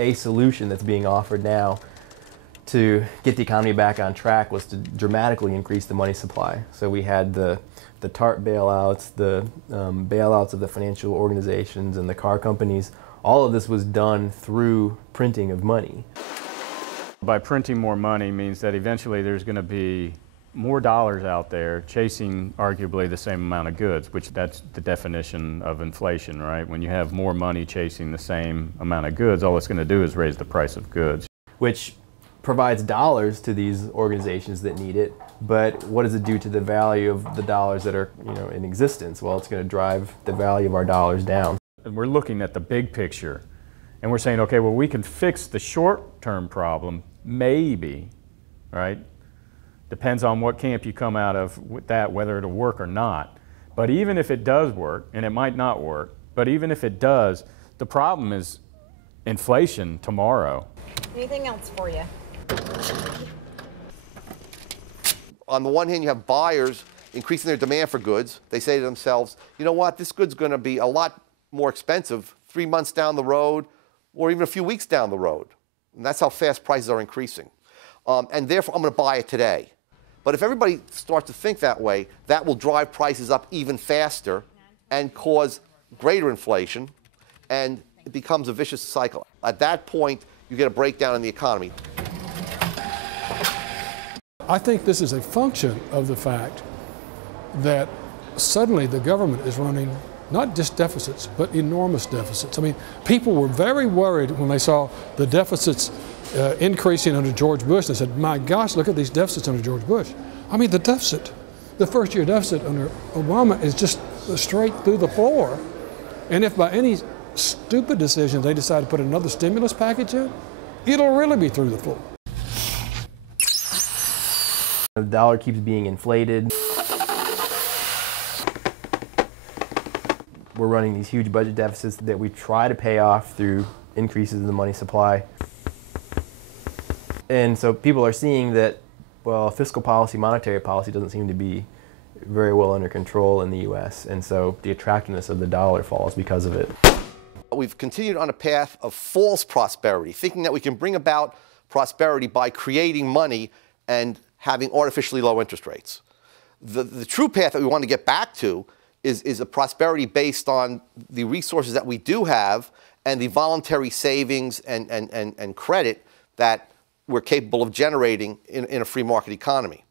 a solution that's being offered now to get the economy back on track was to dramatically increase the money supply. So we had the T.A.R.P bailouts, the bailouts of the financial organizations and the car companies. All of this was done through printing of money. By printing more money means that eventually there's going to be more dollars out there chasing arguably the same amount of goods, which that's the definition of inflation, right? When you have more money chasing the same amount of goods, all it's going to do is raise the price of goods. Which provides dollars to these organizations that need it, but what does it do to the value of the dollars that are, in existence? Well, it's going to drive the value of our dollars down. And we're looking at the big picture, and we're saying, okay, well, we can fix the short-term problem, maybe, right? Depends on what camp you come out of with that, whether it'll work or not. But even if it does work, and it might not work, but even if it does, the problem is inflation tomorrow. Anything else for you? On the one hand, you have buyers increasing their demand for goods. They say to themselves, you know what, this good's going to be a lot more expensive 3 months down the road or even a few weeks down the road. And that's how fast prices are increasing. And therefore, I'm going to buy it today. But if everybody starts to think that way, that will drive prices up even faster and cause greater inflation, and it becomes a vicious cycle. At that point, you get a breakdown in the economy. I think this is a function of the fact that suddenly the government is running not just deficits, but enormous deficits. I mean, people were very worried when they saw the deficits increasing under George Bush. They said, my gosh, look at these deficits under George Bush. I mean, the first-year deficit under Obama is just straight through the floor. And if by any stupid decision they decide to put another stimulus package in, it'll really be through the floor. The dollar keeps being inflated. We're running these huge budget deficits that we try to pay off through increases in the money supply. And so people are seeing that, well, fiscal policy, monetary policy doesn't seem to be very well under control in the U.S. And so the attractiveness of the dollar falls because of it. We've continued on a path of false prosperity, thinking that we can bring about prosperity by creating money and having artificially low interest rates. The true path that we want to get back to is a prosperity based on the resources that we do have and the voluntary savings and credit that we're capable of generating in a free market economy.